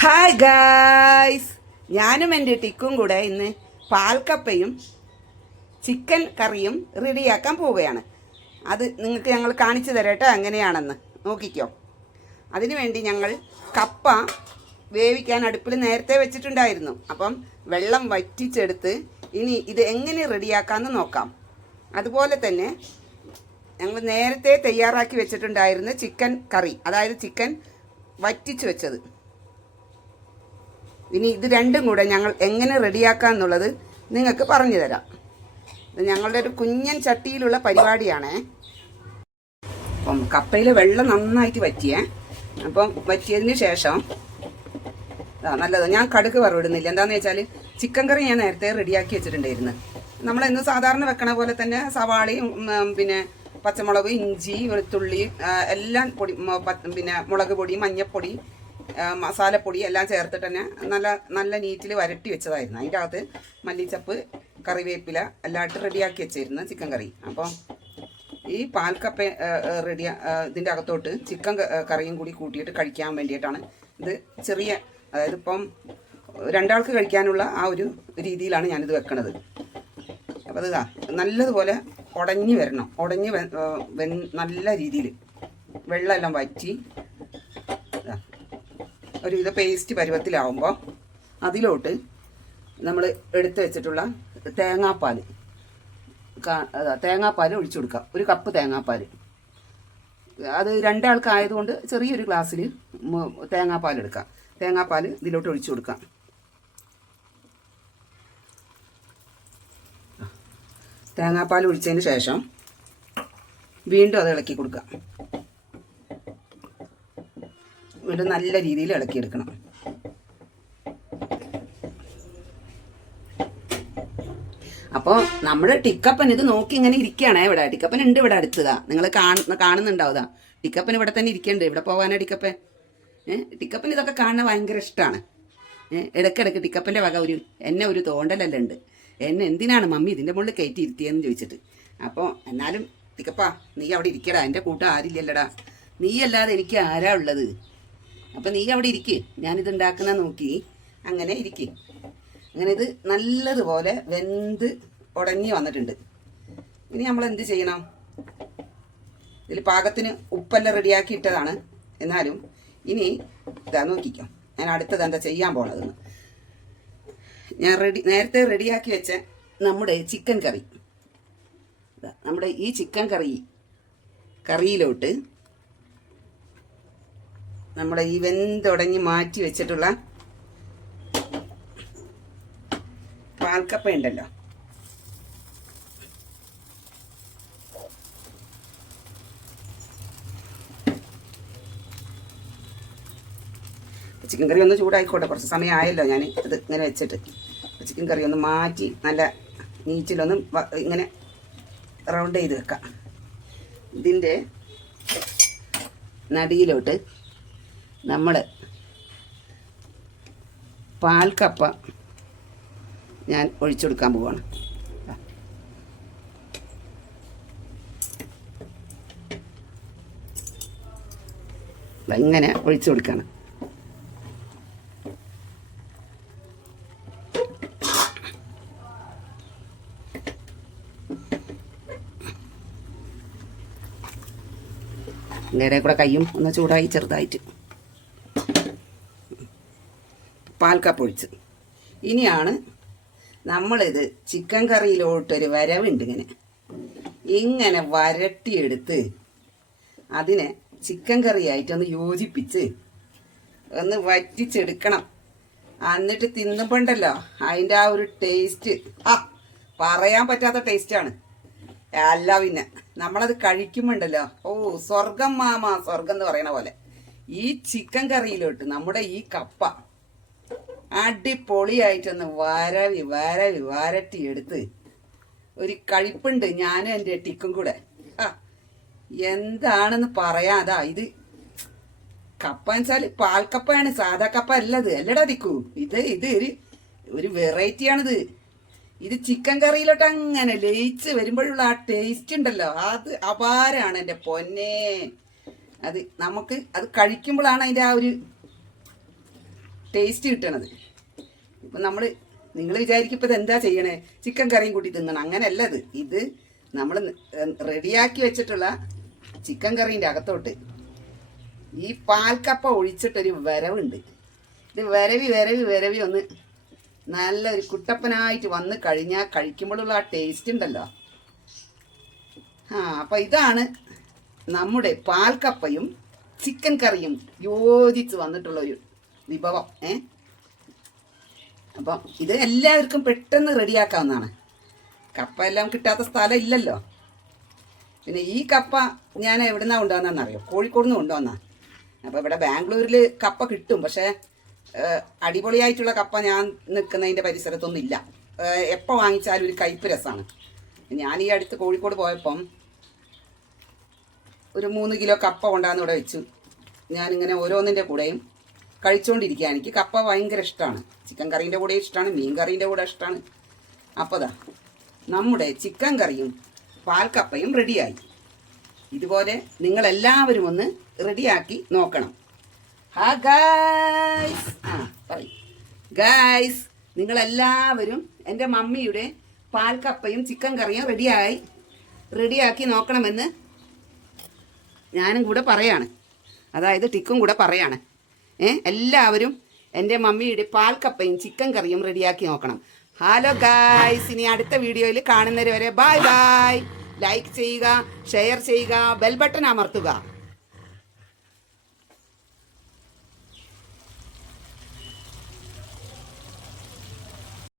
Hi guys, ഞാനും എൻ്റെ ടിക്കും കൂടെ ഇന്ന് പാൽക്കപ്പയും ചിക്കൻ കറിയും റെഡിയാക്കാൻ പോവുകയാണ്. അത് നിങ്ങൾക്ക് ഞങ്ങൾ കാണിച്ചു തരട്ടെ എങ്ങനെയാണെന്ന് നോക്കിക്കോ. അതിനുവേണ്ടി ഞങ്ങൾ കപ്പ വേവിക്കാൻ അടുപ്പിൽ നേരത്തെ വെച്ചിട്ടുണ്ടായിരുന്നു. അപ്പം വെള്ളം വറ്റിച്ചെടുത്ത് ഇനി ഇത് എങ്ങനെ റെഡിയാക്കാമെന്ന് നോക്കാം. അതുപോലെ തന്നെ ഞങ്ങൾ നേരത്തെ തയ്യാറാക്കി വെച്ചിട്ടുണ്ടായിരുന്ന ചിക്കൻ കറി, അതായത് ചിക്കൻ വറ്റിച്ച് വെച്ചത്. ഇനി ഇത് രണ്ടും കൂടെ ഞങ്ങൾ എങ്ങനെ റെഡിയാക്കാം എന്നുള്ളത് നിങ്ങൾക്ക് പറഞ്ഞു തരാം. ഇത് ഞങ്ങളുടെ ഒരു കുഞ്ഞൻ ചട്ടിയിലുള്ള പരിപാടിയാണേ. അപ്പം കപ്പയിൽ വെള്ളം നന്നായിട്ട് വറ്റിയേ. അപ്പം വറ്റിയതിന് ശേഷം നല്ലത് ഞാൻ കടുക് വറവിടുന്നില്ല. എന്താണെന്ന് വെച്ചാൽ ചിക്കൻ കറി ഞാൻ നേരത്തെ റെഡിയാക്കി വെച്ചിട്ടുണ്ടായിരുന്നു. നമ്മളെന്ന് സാധാരണ വെക്കണ പോലെ തന്നെ സവാളയും പിന്നെ പച്ചമുളക്, ഇഞ്ചി, വെളുത്തുള്ളി എല്ലാം പൊടി, പിന്നെ മുളക് പൊടി, മഞ്ഞൾപ്പൊടി, മസാലപ്പൊടി എല്ലാം ചേർത്തിട്ട് തന്നെ നല്ല നീറ്റിൽ വരട്ടി വെച്ചതായിരുന്നു. അതിൻ്റെ അകത്ത് മല്ലിച്ചപ്പ്, കറിവേപ്പില എല്ലാം ഇട്ട് റെഡിയാക്കി വെച്ചിരുന്നു ചിക്കൻ കറി. അപ്പം ഈ പാൽക്കപ്പ ഇതിൻ്റെ അകത്തോട്ട് ചിക്കൻ കറിയും കൂടി കൂട്ടിയിട്ട് കഴിക്കാൻ വേണ്ടിയിട്ടാണ് ഇത്. ചെറിയ, അതായത് ഇപ്പം രണ്ടാൾക്ക് കഴിക്കാനുള്ള ആ ഒരു രീതിയിലാണ് ഞാനിത് വെക്കണത്. അപ്പോൾ അത് നല്ലതുപോലെ ഉടഞ്ഞ് വരണം. ഉടഞ്ഞ് നല്ല രീതിയിൽ വെള്ളമെല്ലാം വറ്റി ഒരു ഇത് പേസ്റ്റ് പരുവത്തിലാവുമ്പോൾ അതിലോട്ട് നമ്മൾ എടുത്ത് വെച്ചിട്ടുള്ള തേങ്ങാപ്പാൽ ഒഴിച്ചു കൊടുക്കുക. ഒരു കപ്പ് തേങ്ങാപ്പാൽ. അത് രണ്ടാൾക്കായതുകൊണ്ട് ചെറിയൊരു ഗ്ലാസ്സിൽ തേങ്ങാപ്പാൽ എടുക്കുക. തേങ്ങാപ്പാൽ ഇതിലോട്ട് ഒഴിച്ചു കൊടുക്കാം. തേങ്ങാപ്പാൽ ഒഴിച്ചതിന് ശേഷം വീണ്ടും അത് ഇളക്കി കൊടുക്കാം. വീണ്ടും നല്ല രീതിയിൽ ഇളക്കിയെടുക്കണം. അപ്പോൾ നമ്മുടെ ടിക്കപ്പൻ ഇത് നോക്കി ഇങ്ങനെ ഇരിക്കുകയാണേ. ഇവിടെ ടിക്കപ്പൻ ഉണ്ട്, ഇവിടെ അടുത്തതാ. നിങ്ങൾ കാണുന്നുണ്ടാവുക. ടിക്കപ്പൻ ഇവിടെ തന്നെ ഇരിക്കുന്നുണ്ട്. ഇവിടെ പോകാനാ ടിക്കപ്പൻ. ടിക്കപ്പൻ ഇതൊക്കെ കാണാൻ ഭയങ്കര ഇഷ്ടമാണ്. ഇടയ്ക്കിടയ്ക്ക് ടിക്കപ്പൻ്റെ വക എന്നെ ഒരു തോണ്ടലെല്ലാം ഉണ്ട്. എന്നെ എന്തിനാണ് മമ്മി ഇതിൻ്റെ മുകളിൽ കയറ്റി ഇരുത്തിയെന്ന് ചോദിച്ചിട്ട്. അപ്പോൾ എന്നാലും ടിക്കപ്പ നീ അവിടെ ഇരിക്കടാ, എൻ്റെ കൂട്ടം ആരില്ലല്ലടാ, നീ അല്ലാതെ എനിക്ക് ആരാ ഉള്ളത്? അപ്പം നീ അവിടെ ഇരിക്ക്, ഞാനിത് ഉണ്ടാക്കുന്ന നോക്കി അങ്ങനെ ഇരിക്ക്. അങ്ങനെ ഇത് നല്ലതുപോലെ വെന്ത് ഉടഞ്ഞി വന്നിട്ടുണ്ട്. ഇനി നമ്മൾ എന്ത് ചെയ്യണം? ഇതിൽ പാകത്തിന് ഉപ്പെല്ലാം റെഡിയാക്കി ഇട്ടതാണ്. എന്നാലും ഇനി ഇതാ നോക്കിക്കോ, ഞാൻ അടുത്തത് എന്താ ചെയ്യാൻ പോണതെന്ന്. ഞാൻ നേരത്തെ റെഡിയാക്കി വെച്ച നമ്മുടെ ചിക്കൻ കറി, നമ്മുടെ ഈ ചിക്കൻ കറിയിലോട്ട് നമ്മുടെ ഈ വെന്തുടങ്ങി മാറ്റി വെച്ചിട്ടുള്ള പാൽക്കപ്പ ഉണ്ടല്ലോ, ചിക്കൻ കറി ഒന്ന് ചൂടായിക്കോട്ടെ. കുറച്ച് സമയം ആയല്ലോ ഞാൻ ഇത് ഇങ്ങനെ വെച്ചിട്ട്. ചിക്കൻ കറി ഒന്ന് മാറ്റി നല്ല നീറ്റിലൊന്ന് ഇങ്ങനെ റൗണ്ട് ചെയ്ത് വെക്കാം. ഇതിൻ്റെ നടിയിലോട്ട് നമ്മൾ പാൽക്കപ്പ ഞാൻ ഒഴിച്ചു കൊടുക്കാൻ പോവാണ്. ഇങ്ങനെ ഒഴിച്ചു കൊടുക്കുകയാണ്. നേരെ കൂടെ കയ്യും ഒന്ന് ചൂടായി ചെറുതായിട്ട് പാൽക്കപ്പ ഒഴിച്ച്. ഇനിയാണ് നമ്മളിത് ചിക്കൻ കറിയിലോട്ടൊരു വരവുണ്ട്. ഇങ്ങനെ വരട്ടിയെടുത്ത് അതിനെ ചിക്കൻ കറിയായിട്ടൊന്ന് യോജിപ്പിച്ച് ഒന്ന് വറ്റിച്ചെടുക്കണം. എന്നിട്ട് തിന്നുമ്പോണ്ടല്ലോ അതിൻ്റെ ആ ഒരു ടേസ്റ്റ് പറയാൻ പറ്റാത്ത ടേസ്റ്റാണ്. അല്ല പിന്നെ നമ്മളത് കഴിക്കുമ്പോണ്ടല്ലോ, ഓ സ്വർഗം മാമ, സ്വർഗം എന്ന് പറയണ പോലെ. ഈ ചിക്കൻ കറിയിലോട്ട് നമ്മുടെ ഈ കപ്പ അടിപൊളിയായിട്ടൊന്ന് വരട്ടിയെടുത്ത് ഒരു കഴിപ്പുണ്ട് ഞാനും എൻ്റെ ടിക്കും കൂടെ. എന്താണെന്ന് പറയാതാ. ഇത് കപ്പ വെച്ചാൽ പാൽക്കപ്പയാണ്, സാധാ കപ്പ അല്ലത്. അല്ലടാ ടിക്കു, ഇത് ഒരു വെറൈറ്റിയാണിത്. ഇത് ചിക്കൻ കറിയിലോട്ട് അങ്ങനെ ലയിച്ച് വരുമ്പോഴുള്ള ആ ടേസ്റ്റ് ഉണ്ടല്ലോ, അത് അപാരാണ് എൻ്റെ പൊന്നെ. അത് നമുക്ക് അത് കഴിക്കുമ്പോഴാണ് അതിൻ്റെ ആ ഒരു ടേസ്റ്റ് കിട്ടണത്. ഇപ്പം നിങ്ങൾ വിചാരിക്കും ഇപ്പം ഇതെന്താ ചെയ്യണേ, ചിക്കൻ കറിയും കൂട്ടി തിന്നണം, അങ്ങനെയല്ല. ഇത് നമ്മൾ റെഡിയാക്കി വെച്ചിട്ടുള്ള ചിക്കൻ കറീൻ്റെ അകത്തോട്ട് ഈ പാൽക്കപ്പ ഒഴിച്ചിട്ടൊരു വരവുണ്ട്. ഇത് വരവി ഒന്ന് നല്ലൊരു കുട്ടപ്പനായിട്ട് വന്ന് കഴിഞ്ഞാൽ കഴിക്കുമ്പോഴുള്ള ആ ടേസ്റ്റ് ഉണ്ടല്ലോ. അപ്പം ഇതാണ് നമ്മുടെ പാൽക്കപ്പയും ചിക്കൻ കറിയും യോജിച്ച് വന്നിട്ടുള്ള ഒരു വിഭവം. അപ്പം ഇത് എല്ലാവർക്കും പെട്ടെന്ന് റെഡിയാക്കാവുന്നതാണ്. കപ്പ എല്ലാം കിട്ടാത്ത സ്ഥലം ഇല്ലല്ലോ. പിന്നെ ഈ കപ്പ ഞാൻ എവിടുന്നാണ് കൊണ്ടുവന്നതെന്നറിയോ? കോഴിക്കോട് നിന്ന് കൊണ്ടുവന്നാ. അപ്പോൾ ഇവിടെ ബാംഗ്ലൂരിൽ കപ്പ കിട്ടും, പക്ഷേ അടിപൊളിയായിട്ടുള്ള കപ്പ ഞാൻ നിൽക്കുന്നതിൻ്റെ പരിസരത്തൊന്നും ഇല്ല. എപ്പോൾ വാങ്ങിച്ചാലും ഒരു കയ്പ്പ് രസമാണ്. ഞാൻ ഈ അടുത്ത് കോഴിക്കോട് പോയപ്പം ഒരു 3 കിലോ കപ്പ കൊണ്ടാന്ന് ഇവിടെ വെച്ചു. ഞാനിങ്ങനെ ഓരോന്നിൻ്റെ കൂടെയും കഴിച്ചുകൊണ്ടിരിക്കുക. എനിക്ക് കപ്പ ഭയങ്കര ഇഷ്ടമാണ്. ചിക്കൻ കറീൻ്റെ കൂടെ ഇഷ്ടമാണ്, മീൻ കറീൻ്റെ കൂടെ ഇഷ്ടമാണ്. അപ്പോൾ നമ്മുടെ ചിക്കൻ കറിയും പാൽക്കപ്പയും റെഡിയായി. ഇതുപോലെ നിങ്ങളെല്ലാവരും ഒന്ന് റെഡിയാക്കി നോക്കണം. ഗായ്സ്, നിങ്ങളെല്ലാവരും എൻ്റെ മമ്മിയുടെ പാൽക്കപ്പയും ചിക്കൻ കറിയും റെഡിയാക്കി നോക്കണമെന്ന് ഞാനും കൂടെ പറയാണ്. അതായത് ടിക്കും കൂടെ പറയാണ്. എല്ലാവരും എൻ്റെ മമ്മിയുടെ പാൽക്കപ്പയും ചിക്കൻ കറിയും റെഡിയാക്കി നോക്കണം. ഹലോ ഗായ്സ്, ഇനി അടുത്ത വീഡിയോയിൽ കാണുന്നവരെ ബൈ ബൈ. ലൈക്ക് ചെയ്യുക, ഷെയർ ചെയ്യുക, ബെൽ ബട്ടൺ അമർത്തുക.